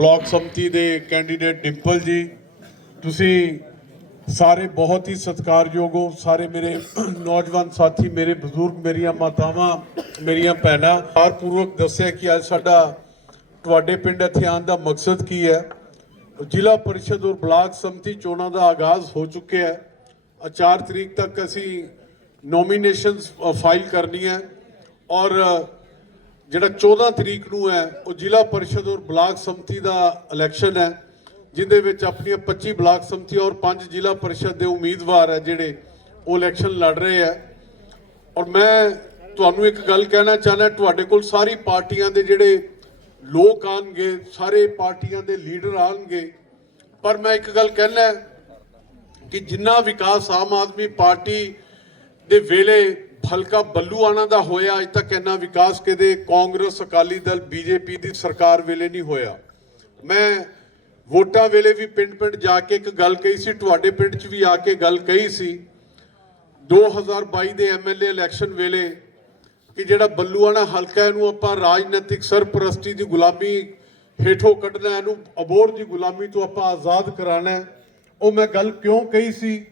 Block ਸੰਮਤੀ ਦੇ candidate Dimple ਜੀ, ਤੁਸੀਂ ਸਾਰੇ ਬਹੁਤ ਹੀ ਸਤਿਕਾਰਯੋਗ ਹੋ, ਸਾਰੇ ਮੇਰੇ ਨੌਜਵਾਨ ਸਾਥੀ, ਮੇਰੇ ਬਜ਼ੁਰਗ, ਮੇਰੀਆਂ ਮਾਤਾਵਾਂ, ਮੇਰੀਆਂ ਭੈਣਾਂ ਆਰਪੂਰਵਕ ਦੱਸਿਆ ਕਿ ਅੱਜ ਸਾਡਾ ਤੁਹਾਡੇ ਪਿੰਡ ਇੱਥੇ ਆਉਣ ਦਾ ਮਕਸਦ ਕੀ ਹੈ? ਜ਼ਿਲ੍ਹਾ ਪਰਿਸ਼ਦ ਔਰ ਬਲਾਕ ਸੰਮਤੀ ਚੋਣਾਂ ਦਾ ਆਗਾਜ਼ ਹੋ ਚੁੱਕਿਆ ਹੈ। 4 ਤਰੀਕ ਤੱਕ ਅਸੀਂ ਨੋਮੀਨੇਸ਼ਨਸ ਫਾਈਲ ਕਰਨੀ ਹੈ ਔਰ ਜਿਹੜਾ 14 ਤਰੀਕ ਨੂੰ ਹੈ, ਉਹ ਜ਼ਿਲ੍ਹਾ ਪਰਿਸ਼ਦ ਔਰ ਬਲਾਕ ਸੰਮਤੀ ਦਾ ਇਲੈਕਸ਼ਨ ਹੈ, ਜਿੰਦੇ ਵਿੱਚ ਆਪਣੀਆਂ 25 ਬਲਾਕ ਸੰਮਤੀ ਔਰ 5 ਜ਼ਿਲ੍ਹਾ ਪਰਿਸ਼ਦ ਦੇ ਉਮੀਦਵਾਰ ਹੈ ਜਿਹੜੇ ਉਹ ਇਲੈਕਸ਼ਨ ਲੜ ਰਹੇ ਹੈ। ਔਰ ਮੈਂ ਤੁਹਾਨੂੰ ਇੱਕ ਗੱਲ ਕਹਿਣਾ ਚਾਹਨਾ ਤੁਹਾਡੇ ਕੋਲ ਸਾਰੀ ਪਾਰਟੀਆਂ ਦੇ ਜਿਹੜੇ ਲੋਕ ਆਣਗੇ ਸਾਰੇ ਪਾਰਟੀਆਂ ਦੇ ਲੀਡਰ ਆਣਗੇ ਪਰ ਮੈਂ ਇੱਕ ਗੱਲ ਕਹਿਣਾ ਕਿ ਜਿੰਨਾ ਵਿਕਾਸ ਆਮ ਆਦਮੀ ਪਾਰਟੀ ਦੇ ਵੇਲੇ ਹਲਕਾ ਬੱਲੂਆਣਾ ਦਾ ਹੋਇਆ, ਅਜ ਤੱਕ ਇੰਨਾ ਵਿਕਾਸ ਕਿਤੇ ਕਾਂਗਰਸ, ਅਕਾਲੀ ਦਲ, ਬੀਜੇਪੀ ਦੀ ਸਰਕਾਰ ਵੇਲੇ ਨਹੀਂ ਹੋਇਆ। ਮੈਂ ਵੋਟਾਂ ਵੇਲੇ ਵੀ ਪਿੰਡ-ਪਿੰਡ ਜਾ ਕੇ ਇੱਕ ਗੱਲ ਕਹੀ ਸੀ, ਤੁਹਾਡੇ ਪਿੰਡ 'ਚ ਵੀ ਆ ਕੇ ਗੱਲ ਕਹੀ ਸੀ। 2022 ਦੇ ਐਮਐਲਏ ਇਲੈਕਸ਼ਨ ਵੇਲੇ ਕਿ ਜਿਹੜਾ ਬੱਲੂਆਣਾ ਹਲਕਾ, ਇਹਨੂੰ ਆਪਾਂ ਰਾਜਨੀਤਿਕ ਸਰਪ੍ਰਸਤੀ ਦੀ ਗੁਲਾਮੀ ਹੇਠੋਂ ਕੱਢਣਾ, ਇਹਨੂੰ ਅਬੋਰ ਦੀ ਗੁਲਾਮੀ ਤੋਂ ਆਪਾਂ ਆਜ਼ਾਦ ਕਰਾਣਾ ਉਹ ਮੈਂ ਗੱਲ ਕਿਉਂ ਕਹੀ ਸੀ?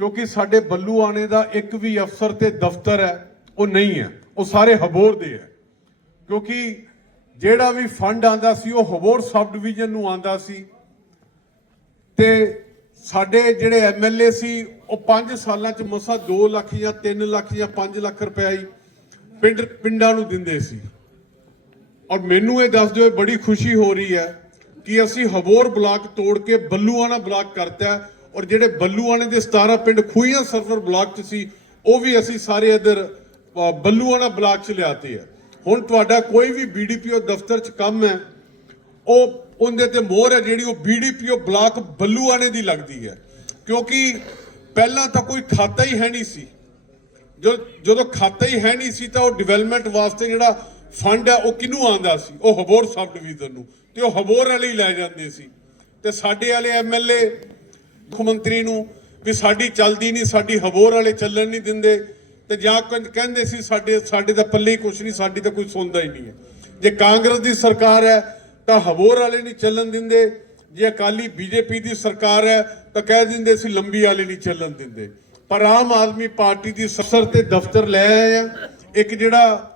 ਕਿਉਂਕਿ ਸਾਡੇ ਬੱਲੂਆਣੇ ਦਾ ਇੱਕ ਵੀ ਅਫਸਰ ਤੇ ਦਫ਼ਤਰ ਹੈ, ਉਹ ਨਹੀਂ ਹੈ। ਉਹ ਸਾਰੇ ਹਬੋਰ ਦੇ ਹੈ। ਕਿਉਂਕਿ ਜਿਹੜਾ ਵੀ ਫੰਡ ਆਂਦਾ ਸੀ, ਉਹ ਹਬੋਰ ਸਬ ਡਿਵੀਜ਼ਨ ਨੂੰ ਆਂਦਾ ਸੀ। ਤੇ ਸਾਡੇ ਜਿਹੜੇ ਐਮਐਲਏ ਸੀ, ਉਹ 5 ਸਾਲਾਂ ਚ ਮਸਾ 2 ਲੱਖ ਜਾਂ 3 ਲੱਖ ਜਾਂ 5 ਲੱਖ ਰੁਪਏ ਹੀ ਪਿੰਡ, ਪਿੰਡਾਂ ਨੂੰ ਦਿੰਦੇ ਸੀ। ਔਰ ਮੈਨੂੰ ਇਹ ਦੱਸ ਦਿਓ ਬੜੀ ਖੁਸ਼ੀ ਹੋ ਰਹੀ ਹੈ ਕਿ ਅਸੀਂ ਹਬੋਰ ਬਲਾਕ ਤੋੜ ਕੇ ਬੱਲੂਆਣਾ ਬਲਾਕ ਕਰਤਾ ਔਰ ਜਿਹੜੇ ਬੱਲੂਆਣੇ ਦੇ 17 ਪਿੰਡ ਖੂਹੀਆਂ ਸਰਵਰ ਬਲਾਕ ਚ ਸੀ, ਉਹ ਵੀ ਅਸੀਂ ਸਾਰੇ ਇਧਰ ਬੱਲੂਆਣਾ ਬਲਾਕ ਚ ਲਿਆਤੇ ਆ। ਹੁਣ ਤੁਹਾਡਾ ਕੋਈ ਵੀ ਬੀਡੀਪੀਓ ਦਫ਼ਤਰ ਚ ਕੰਮ ਹੈ, ਉਹ ਉਹਦੇ ਤੇ ਮੋਹਰ ਹੈ ਜਿਹੜੀ ਉਹ ਬੀਡੀਪੀਓ ਬਲਾਕ ਬੱਲੂਆਣੇ ਦੀ ਲੱਗਦੀ ਹੈ। ਕਿਉਂਕਿ ਪਹਿਲਾਂ ਤਾਂ ਕੋਈ ਖਾਤਾ ਹੀ ਹੈ ਨਹੀਂ ਸੀ। ਜੋ ਜਦੋਂ ਖਾਤਾ ਹੀ ਹੈ ਨਹੀਂ ਸੀ ਤਾਂ ਉਹ ਡਿਵੈਲਪਮੈਂਟ ਵਾਸਤੇ ਜਿਹੜਾ ਫੰਡ ਹੈ, ਉਹ ਕਿਹਨੂੰ ਆਂਦਾ ਸੀ? ਉਹ ਹਬੋਰ ਸਬ ਡਿਵੀਜ਼ਨ ਨੂੰ। ਤੇ ਉਹ ਹਬੋਰ ਵਾਲੇ ਹੀ ਲੈ ਜਾਂਦੇ ਸੀ। ਤੇ ਸਾਡੇ ਵਾਲੇ ਐਮਐਲਏ ਮੁੱਖ ਮੰਤਰੀ ਨੂੰ ਵੀ ਸਾਡੀ ਚੱਲਦੀ ਨਹੀਂ, ਸਾਡੀ ਹਬੋਰ ਵਾਲੇ ਚੱਲਣ ਨਹੀਂ ਦਿੰਦੇ ਤੇ ਜਾਂ ਕਹਿੰਦੇ ਸੀ ਸਾਡੇ ਸਾਡੇ ਤਾਂ ਪੱਲੇ ਹੀ ਕੁਛ ਨਹੀਂ, ਸਾਡੀ ਤਾਂ ਕੋਈ ਸੁਣਦਾ ਹੀ ਨਹੀਂ ਹੈ। ਜੇ ਕਾਂਗਰਸ ਦੀ ਸਰਕਾਰ ਹੈ, ਤਾਂ ਹਬੋਰ ਵਾਲੇ ਨਹੀਂ ਚੱਲਣ ਦਿੰਦੇ। ਜੇ ਅਕਾਲੀ ਬੀਜੇਪੀ ਦੀ ਸਰਕਾਰ ਹੈ, ਤਾਂ ਕਹਿ ਦਿੰਦੇ ਸੀ ਲੰਬੀ ਵਾਲੇ ਨਹੀਂ ਚੱਲਣ ਦਿੰਦੇ। ਪਰ ਆਮ ਆਦਮੀ ਪਾਰਟੀ ਦੀ ਸਫਰ ਤੇ ਦਫ਼ਤਰ ਲੈ ਆਏ ਆ। ਇੱਕ ਜਿਹੜਾ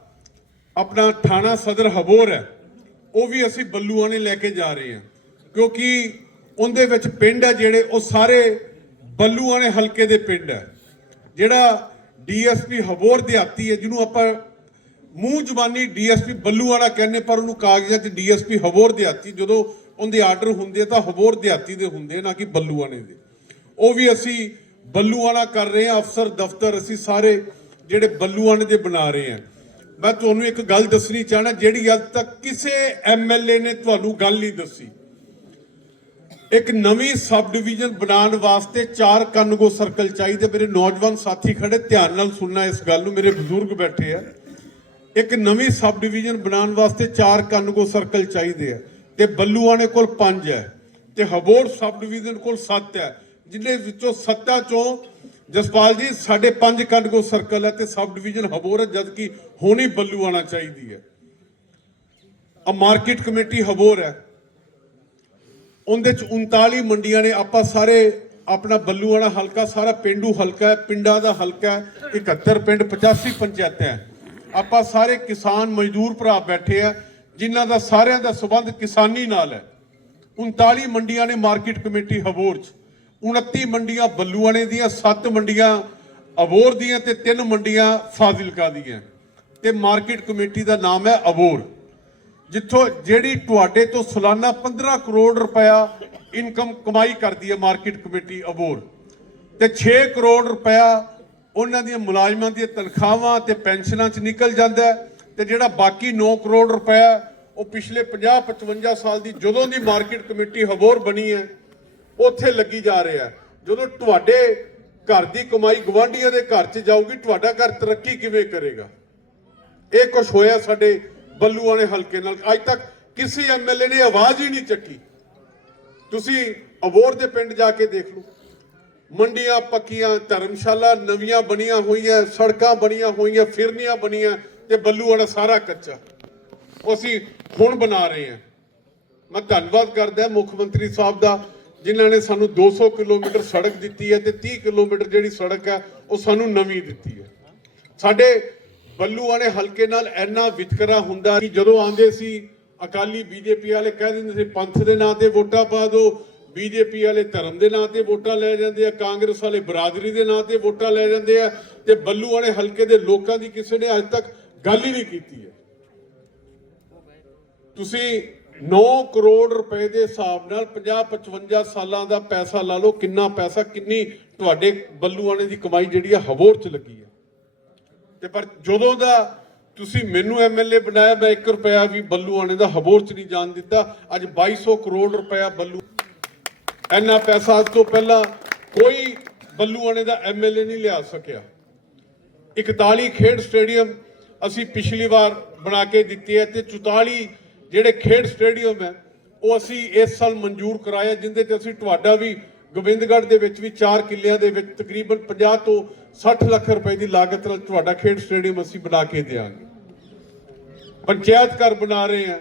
ਆਪਣਾ ਥਾਣਾ ਸਦਰ ਹਬੋਰ ਹੈ, ਉਹ ਵੀ ਅਸੀਂ ਬੱਲੂਆਣੇ ਲੈ ਕੇ ਜਾ ਰਹੇ ਹਾਂ। ਕਿਉਂਕਿ ਉਹਦੇ ਵਿੱਚ ਪਿੰਡ ਹੈ ਜਿਹੜੇ, ਉਹ ਸਾਰੇ ਬੱਲੂਆਣੇ ਹਲਕੇ ਦੇ ਪਿੰਡ ਹੈ ਜਿਹੜਾ ਡੀਐਸਪੀ ਹਬੋਰ ਦਿਹਾਤੀ ਹੈ, ਜਿਹਨੂੰ ਆਪਾਂ ਮੂੰਹ ਜ਼ਬਾਨੀ ਡੀਐਸਪੀ ਬੱਲੂਆਣਾ ਕਹਿੰਦੇ, ਪਰ ਉਹਨੂੰ ਕਾਗਜ਼ਾਂ 'ਚ ਡੀਐਸਪੀ ਹਬੋਰ ਦਿਹਾਤੀ, ਜਦੋਂ ਉਹਦੇ ਆਰਡਰ ਹੁੰਦੇ ਆ ਤਾਂ ਹਬੋਰ ਦਿਹਾਤੀ ਦੇ ਹੁੰਦੇ ਨਾ ਕਿ ਬੱਲੂਆਣੇ ਦੇ। ਉਹ ਵੀ ਅਸੀਂ ਬੱਲੂਆਣਾ ਕਰ ਰਹੇ ਹਾਂ, ਅਫਸਰ, ਦਫ਼ਤਰ, ਅਸੀਂ ਸਾਰੇ ਜਿਹੜੇ ਬੱਲੂਆਣੇ ਦੇ ਬਣਾ ਰਹੇ ਹਾਂ। ਮੈਂ ਤੁਹਾਨੂੰ ਇੱਕ ਗੱਲ ਦੱਸਣੀ ਚਾਹਣਾ ਜਿਹੜੀ ਅੱਜ ਤੱਕ ਕਿਸੇ ਐਮਐਲਏ ਨੇ ਤੁਹਾਨੂੰ ਗੱਲ ਨਹੀਂ ਦੱਸੀ। ਇੱਕ ਨਵੀਂ ਸਬ ਡਿਵੀਜ਼ਨ ਬਣਾਉਣ ਵਾਸਤੇ ਚਾਰ ਕਨਗੋ ਸਰਕਲ ਚਾਹੀਦੇ। ਮੇਰੇ ਨੌਜਵਾਨ ਸਾਥੀ ਖੜੇ, ਧਿਆਨ ਨਾਲ ਸੁਣਨਾ ਇਸ ਗੱਲ ਨੂੰ, ਮੇਰੇ ਬਜ਼ੁਰਗ ਬੈਠੇ ਆ। ਇੱਕ ਨਵੀਂ ਸਬ ਡਿਵੀਜ਼ਨ ਬਣਾਉਣ ਵਾਸਤੇ ਚਾਰ ਕਨਗੋ ਸਰਕਲ ਚਾਹੀਦੇ ਆ ਤੇ ਬੱਲੂਆਣੇ ਕੋਲ ਪੰਜ ਹੈ ਤੇ ਹਬੋਰ ਸਬ ਡਿਵੀਜ਼ਨ ਕੋਲ ਸੱਤ ਹੈ ਜਿਨ੍ਹਾਂ ਵਿੱਚੋਂ ਸੱਤਾਂ ਚੋਂ ਜਸਪਾਲ ਜੀ, ਸਾਡੇ ਪੰਜ ਕਨਗੋ ਸਰਕਲ ਹੈ ਤੇ ਸਬ ਡਿਵੀਜ਼ਨ ਹਬੋਰ ਹੈ ਜਦ ਕਿ ਹੋਣੀ ਬੱਲੂਆਣਾ ਚਾਹੀਦੀ ਹੈ ਆ ਮਾਰਕੀਟ ਕਮੇਟੀ ਹਬੋਰ ਹੈ ਉਹਦੇ ਚ 39 ਮੰਡੀਆਂ ਨੇ, ਆਪਾਂ ਸਾਰੇ ਆਪਣਾ ਬੱਲੂਆਣਾ ਹਲਕਾ, ਸਾਰਾ ਪਿੰਡੂ ਹਲਕਾ ਹੈ, ਪਿੰਡਾਂ ਦਾ ਹਲਕਾ ਹੈ 71 ਪਿੰਡ 85 ਪੰਚਾਇਤਾਂ ਹੈ। ਆਪਾਂ ਸਾਰੇ ਕਿਸਾਨ ਮਜ਼ਦੂਰ ਭਰਾ ਬੈਠੇ ਆ, ਜਿਨ੍ਹਾਂ ਦਾ ਸਾਰਿਆਂ ਦਾ ਸਬੰਧ ਕਿਸਾਨੀ ਨਾਲ ਹੈ। 39 ਮੰਡੀਆਂ ਨੇ ਮਾਰਕੀਟ ਕਮੇਟੀ ਹਬੋਰ ਚ 29 ਮੰਡੀਆਂ ਬੱਲੂਆਣੇ ਦੀਆਂ 7 ਮੰਡੀਆਂ ਅਬੋਰ ਦੀਆਂ ਤੇ 3 ਮੰਡੀਆਂ ਫਾਜ਼ਿਲਕਾ ਦੀਆਂ। ਤੇ ਮਾਰਕੀਟ ਕਮੇਟੀ ਦਾ ਨਾਮ ਹੈ ਅਬੋਰ ਜਿੱਥੋਂ ਜਿਹੜੀ ਤੁਹਾਡੇ ਤੋਂ ਸਾਲਾਨਾ 15 ਕਰੋੜ ਰੁਪਇਆ ਇਨਕਮ ਕਮਾਈ ਕਰਦੀ ਹੈ ਮਾਰਕੀਟ ਕਮੇਟੀ ਅਬੋਰ। ਤੇ 6 ਕਰੋੜ ਰੁਪਇਆ ਉਹਨਾਂ ਦੀਆਂ ਮੁਲਾਜ਼ਮਾਂ ਦੀਆਂ ਤਨਖਾਹਾਂ ਤੇ ਪੈਨਸ਼ਨਾਂ 'ਚ ਨਿਕਲ ਜਾਂਦਾ ਹੈ ਤੇ ਜਿਹੜਾ ਬਾਕੀ 9 ਕਰੋੜ ਰੁਪਇਆ ਉਹ ਪਿਛਲੇ 50 55 ਸਾਲ ਦੀ ਜਦੋਂ ਦੀ ਮਾਰਕੀਟ ਕਮੇਟੀ ਹਬੋਰ ਬਣੀ ਹੈ, ਉੱਥੇ ਲੱਗੀ ਜਾ ਰਿਹਾ ਜਦੋਂ ਤੁਹਾਡੇ ਘਰ ਦੀ ਕਮਾਈ ਗਵਾਂਢੀਆਂ ਦੇ ਘਰ 'ਚ ਜਾਊਗੀ, ਤੁਹਾਡਾ ਘਰ ਤਰੱਕੀ ਕਿਵੇਂ ਕਰੇਗਾ? ਇਹ ਕੁਝ ਹੋਇਆ ਸਾਡੇ ਬੱਲੂ ਵਾਲੇ ਹਲਕੇ ਨਾਲ, ਅੱਜ ਤੱਕ ਕਿਸੇ ਐਮਐਲਏ ਨੇ ਆਵਾਜ਼ ਹੀ ਨਹੀਂ ਚੱਕੀ। ਤੁਸੀਂ ਅਬੋਰ ਦੇ ਪਿੰਡ ਜਾ ਕੇ ਦੇਖ ਲਓ। ਮੰਡੀਆਂ ਪੱਕੀਆਂ, ਧਰਮਸ਼ਾਲਾ ਨਵੀਆਂ ਬਣੀਆਂ ਹੋਈਆਂ, ਸੜਕਾਂ ਬਣੀਆਂ ਹੋਈਆਂ, ਫਿਰਨੀਆਂ ਬਣੀਆਂ ਤੇ ਬੱਲੂ ਵਾਲਾ ਸਾਰਾ ਕੱਚਾ। ਅਸੀਂ ਹੁਣ ਬਣਾ ਰਹੇ ਹਾਂ। ਮੈਂ ਧੰਨਵਾਦ ਕਰਦਾ ਮੁੱਖ ਮੰਤਰੀ ਸਾਹਿਬ ਦਾ, ਜਿਨ੍ਹਾਂ ਨੇ ਸਾਨੂੰ 200 ਕਿਲੋਮੀਟਰ ਸੜਕ ਦਿੱਤੀ ਹੈ ਤੇ 30 ਕਿਲੋਮੀਟਰ ਜਿਹੜੀ ਸੜਕ ਹੈ, ਉਹ ਸਾਨੂੰ ਨਵੀਂ ਦਿੱਤੀ ਹੈ। ਸਾਡੇ ਬੱਲੂ ਬੱਲੂਆਣੇ ਹਲਕੇ ਨਾਲ ਇੰਨਾ ਵਿਤਕਰਾ ਹੁੰਦਾ ਕਿ ਜਦੋਂ ਆਂਦੇ ਸੀ, ਅਕਾਲੀ ਬੀਜੇਪੀ ਵਾਲੇ ਕਹਿ ਦਿੰਦੇ ਸੀ, ਪੰਥ ਦੇ ਨਾਂ ਤੇ ਵੋਟਾਂ ਪਾ ਦਿਓ ਬੀਜੇਪੀ ਵਾਲੇ ਧਰਮ ਦੇ ਨਾਂ ਤੇ ਵੋਟਾਂ ਲੈ ਜਾਂਦੇ ਆ, ਕਾਂਗਰਸ ਵਾਲੇ ਬਰਾਦਰੀ ਦੇ ਨਾਂ ਤੇ ਵੋਟਾਂ ਲੈ ਜਾਂਦੇ ਆ, ਤੇ ਬੱਲੂਆਣੇ ਹਲਕੇ ਦੇ ਲੋਕਾਂ ਦੀ ਕਿਸੇ ਨੇ ਅੱਜ ਤੱਕ ਗੱਲ ਹੀ ਨਹੀਂ ਕੀਤੀ ਹੈ। ਤੁਸੀਂ 9 ਕਰੋੜ ਰੁਪਏ ਦੇ ਹਿਸਾਬ ਨਾਲ 50 55 ਸਾਲਾਂ ਦਾ ਪੈਸਾ ਲਾ ਲਓ, ਕਿੰਨਾ ਪੈਸਾ, ਕਿੰਨੀ ਤੁਹਾਡੇ ਬੱਲੂਆਣੇ ਦੀ ਕਮਾਈ ਜਿਹੜੀ ਆ ਹਵੋਰ ਚ ਲੱਗੀ ਹੈ। ਤੇ ਪਰ ਜਦੋਂ ਦਾ ਤੁਸੀਂ ਮੈਨੂੰ ਐਮਐਲਏ ਬਣਾਇਆ, ਮੈਂ 1 ਰੁਪਿਆ ਵੀ ਬੱਲੂਆਣੇ ਦਾ ਹਬੋਰ ਚ ਨਹੀਂ ਜਾਣ ਦਿੱਤਾ। ਅੱਜ 2200 ਕਰੋੜ ਰੁਪਇਆ ਬੱਲੂ। ਇੰਨਾ ਪੈਸਾ ਅੱਜ ਤੋਂ ਪਹਿਲਾਂ ਕੋਈ ਬੱਲੂਆਣੇ ਦਾ ਐਮਐਲਏ ਨਹੀਂ ਲਿਆ ਸਕਿਆ। 41 ਖੇਡ ਸਟੇਡੀਅਮ ਅਸੀਂ ਪਿਛਲੀ ਵਾਰ ਬਣਾ ਕੇ ਦਿੱਤੇ ਹੈ ਤੇ 44 ਜਿਹੜੇ ਖੇਡ ਸਟੇਡੀਅਮ ਹੈ, ਉਹ ਅਸੀਂ ਇਸ ਸਾਲ ਮਨਜ਼ੂਰ ਕਰਾਇਆ, ਜਿੰਦੇ ਤੇ ਅਸੀਂ ਤੁਹਾਡਾ ਵੀ ਗੋਬਿੰਦਗੜ੍ਹ ਦੇ ਵਿੱਚ ਵੀ 4 ਕਿੱਲਿਆਂ ਦੇ ਵਿੱਚ ਤਕਰੀਬਨ 50 ਤੋਂ 60 ਲੱਖ ਰੁਪਏ ਦੀ ਲਾਗਤ ਨਾਲ ਤੁਹਾਡਾ ਖੇਡ ਸਟੇਡੀਅਮ ਅਸੀਂ ਬਣਾ ਕੇ ਦੇਵਾਂਗੇ ਪੰਚਾਇਤ ਘਰ ਬਣਾ ਰਹੇ ਹਾਂ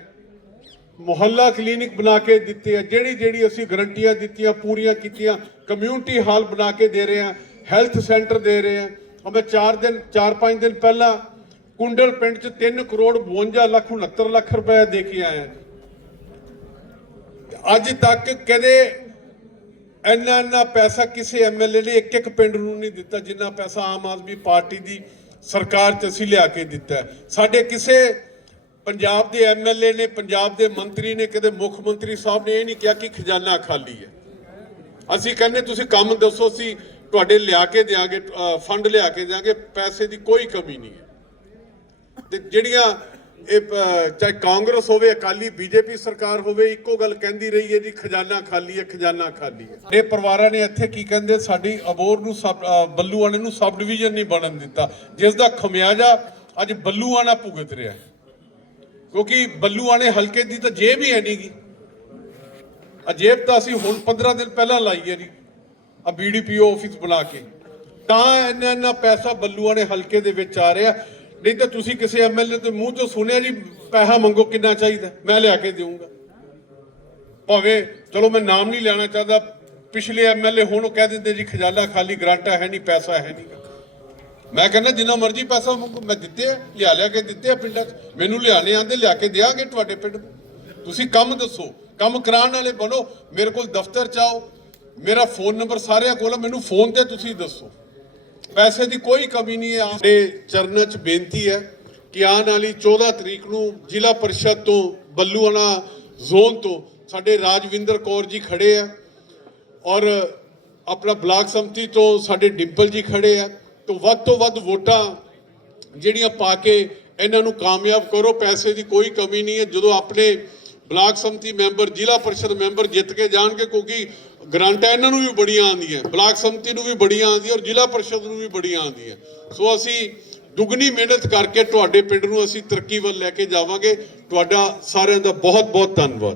ਮੁਹੱਲਾ ਕਲੀਨਿਕ ਬਣਾ ਕੇ ਦਿੱਤੇ ਆ, ਜਿਹੜੀ ਜਿਹੜੀ ਅਸੀਂ ਗਰੰਟੀਆਂ ਦਿੱਤੀਆਂ, ਪੂਰੀਆਂ ਕੀਤੀਆਂ, ਕਮਿਊਨਿਟੀ ਹਾਲ ਬਣਾ ਕੇ ਦੇ ਰਹੇ ਆ, ਹੈਲਥ ਸੈਂਟਰ ਦੇ ਰਹੇ ਆ। ਉਹ ਮੈਂ 4 ਦਿਨ 4-5 ਦਿਨ ਪਹਿਲਾਂ ਕੁੰਡਲ ਪਿੰਡ ਚ 3 ਕਰੋੜ 52 ਲੱਖ 69 ਲੱਖ ਰੁਪਏ ਦੇ ਕੇ ਆਇਆ। ਅੱਜ ਤੱਕ ਕਦੇ ਇੰਨਾ ਇੰਨਾ ਪੈਸਾ ਕਿਸੇ ਐਮਐਲਏ ਨੇ ਇੱਕ ਇੱਕ ਪਿੰਡ ਨੂੰ ਨਹੀਂ ਦਿੱਤਾ, ਜਿੰਨਾ ਪੈਸਾ ਆਮ ਆਦਮੀ ਪਾਰਟੀ ਦੀ ਸਰਕਾਰ ਚ ਅਸੀਂ ਲਿਆ ਕੇ ਦਿੱਤਾ ਸਾਡੇ ਕਿਸੇ ਪੰਜਾਬ ਦੇ ਐਮਐਲਏ ਨੇ, ਪੰਜਾਬ ਦੇ ਮੰਤਰੀ ਨੇ ਕਦੇ ਮੁੱਖ ਮੰਤਰੀ ਸਾਹਿਬ ਨੇ ਇਹ ਨਹੀਂ ਕਿਹਾ ਕਿ ਖਜ਼ਾਨਾ ਖਾਲੀ ਹੈ। ਅਸੀਂ ਕਹਿੰਦੇ, ਤੁਸੀਂ ਕੰਮ ਦੱਸੋ, ਅਸੀਂ ਤੁਹਾਡੇ ਲਿਆ ਕੇ ਦੇਾਂਗੇ ਫੰਡ ਲਿਆ ਕੇ ਦੇਾਂਗੇ ਪੈਸੇ ਦੀ ਕੋਈ ਕਮੀ ਨਹੀਂ ਹੈ। ਤੇ ਜਿਹੜੀਆਂ ਇਹ ਚਾਹੇ ਕਾਂਗਰਸ ਹੋਵੇ, ਅਕਾਲੀ, ਬੀਜੇਪੀ ਸਰਕਾਰ ਹੋਵੇ, ਇੱਕੋ ਗੱਲ ਕਹਿੰਦੀ ਰਹੀ ਹੈ ਜੀ, ਖਜ਼ਾਨਾ ਖਾਲੀ ਹੈ, ਖਜ਼ਾਨਾ ਖਾਲੀ ਹੈ। ਇਹ ਪਰਿਵਾਰਾਂ ਨੇ ਇੱਥੇ ਕੀ ਕਹਿੰਦੇ, ਸਾਡੀ ਅਬੋਰ ਨੂੰ ਬੱਲੂਆਣੇ ਨੂੰ ਸਬ ਡਿਵੀਜ਼ਨ ਨਹੀਂ ਬਣਨ ਦਿੱਤਾ। ਜਿਸ ਦਾ ਖਮਿਆਜਾ ਅੱਜ ਬੱਲੂਆਣਾ ਭੁਗਤ ਰਿਹਾ ਕਿਉਂਕਿ ਬੱਲੂਆਣੇ ਹਲਕੇ ਦੀ ਤਾਂ ਜੇਬ ਹੀ ਹੈ ਨਹੀਂਗੀ ਅਜੇਬ ਤਾਂ ਅਸੀਂ ਹੁਣ 15 ਦਿਨ ਪਹਿਲਾਂ ਲਾਈ ਹੈ ਜੀ, ਆ ਬੀਡੀਪੀਓ ਆਫਿਸ ਬੁਲਾ ਕੇ। ਤਾਂ ਇੰਨਾ ਇੰਨਾ ਪੈਸਾ ਬੱਲੂਆਣੇ ਹਲਕੇ ਦੇ ਵਿੱਚ ਆ ਰਿਹਾ। ਨਹੀਂ ਤਾਂ ਤੁਸੀਂ ਕਿਸੇ ਐਮਐਲਏ ਦੇ ਮੂੰਹ ਚੋਂ ਸੁਣਿਆ ਜੀ, ਪੈਸਾ ਮੰਗੋ ਕਿੰਨਾ ਚਾਹੀਦਾ? ਮੈਂ ਲਿਆ ਕੇ ਦੇਵਾਂਗਾ ਭਾਵੇਂ, ਚਲੋ ਮੈਂ ਨਾਮ ਨਹੀਂ ਲੈਣਾ ਚਾਹਦਾ, ਪਿਛਲੇ ਐਮਐਲਏ ਹੁਣ ਉਹ ਕਹਿ ਦਿੰਦੇ ਜੀ, ਖਜ਼ਾਨਾ ਖਾਲੀ, ਗਰਾਂਟਾ ਹੈ ਨਹੀਂ, ਪੈਸਾ ਹੈ ਨਹੀਂ। ਮੈਂ ਕਹਿੰਦਾ, ਜਿੰਨਾ ਮਰਜ਼ੀ ਪੈਸਾ ਮੰਗੋ, ਮੈਂ ਦਿੱਤੇ ਆ, ਲਿਆ ਲਿਆ ਕੇ ਦਿੱਤੇ ਆ ਪਿੰਡਾਂ 'ਚ। ਮੈਨੂੰ ਲਿਆਣੇ ਆਂਦੇ ਲਿਆ ਕੇ ਦਿਆਂਗੇ ਤੁਹਾਡੇ ਪਿੰਡ ਨੂੰ। ਤੁਸੀਂ ਕੰਮ ਦੱਸੋ, ਕੰਮ ਕਰਾਉਣ ਵਾਲੇ ਬਣੋ, ਮੇਰੇ ਕੋਲ ਦਫ਼ਤਰ 'ਚ ਆਓ। ਮੇਰਾ ਫੋਨ ਨੰਬਰ ਸਾਰਿਆਂ ਕੋਲ ਮੈਨੂੰ ਫੋਨ ਤੇ ਤੁਸੀਂ ਦੱਸੋ। ਪੈਸੇ ਦੀ ਕੋਈ ਕਮੀ ਨਹੀਂ ਹੈ। ਸਾਡੇ ਚਰਨਾਂ 'ਚ ਬੇਨਤੀ ਹੈ ਕਿ ਆਉਣ ਵਾਲੀ 14 ਤਰੀਕ ਨੂੰ ਜ਼ਿਲ੍ਹਾ ਪਰਿਸ਼ਦ ਤੋਂ, ਬੱਲੂਆਣਾ ਜ਼ੋਨ ਤੋਂ ਸਾਡੇ ਰਾਜਵਿੰਦਰ ਕੌਰ ਜੀ ਖੜੇ ਆ ਔਰ ਆਪਣਾ ਬਲਾਕ ਸੰਮਤੀ ਤੋਂ ਸਾਡੇ ਡਿੰਪਲ ਜੀ ਖੜੇ ਆ। ਤੋਂ ਵੱਧ ਤੋਂ ਵੱਧ ਵੋਟਾਂ ਜਿਹੜੀਆਂ ਪਾ ਕੇ ਇਹਨਾਂ ਨੂੰ ਕਾਮਯਾਬ ਕਰੋ। ਪੈਸੇ ਦੀ ਕੋਈ ਕਮੀ ਨਹੀਂ ਹੈ। ਜਦੋਂ ਆਪਣੇ ਬਲਾਕ ਸੰਮਤੀ ਮੈਂਬਰ, ਜ਼ਿਲ੍ਹਾ ਪਰਿਸ਼ਦ ਮੈਂਬਰ ਜਿੱਤ ਕੇ ਜਾਣਗੇ, ਕਿਉਂਕਿ ਗ੍ਰਾਂਟਾਂ ਇਹਨਾਂ ਨੂੰ ਵੀ ਬੜੀਆਂ ਆਉਂਦੀਆਂ, ਬਲਾਕ ਸੰਮਤੀ ਨੂੰ ਵੀ ਬੜੀਆਂ ਆਉਂਦੀਆਂ ਔਰ ਜ਼ਿਲ੍ਹਾ ਪਰਿਸ਼ਦ ਨੂੰ ਵੀ ਬੜੀਆਂ ਆਉਂਦੀਆਂ। ਸੋ ਅਸੀਂ ਦੁੱਗਣੀ ਮਿਹਨਤ ਕਰਕੇ ਤੁਹਾਡੇ ਪਿੰਡ ਨੂੰ ਅਸੀਂ ਤਰੱਕੀ ਵੱਲ ਲੈ ਕੇ ਜਾਵਾਂਗੇ। ਤੁਹਾਡਾ ਸਾਰਿਆਂ ਦਾ ਬਹੁਤ ਬਹੁਤ ਧੰਨਵਾਦ।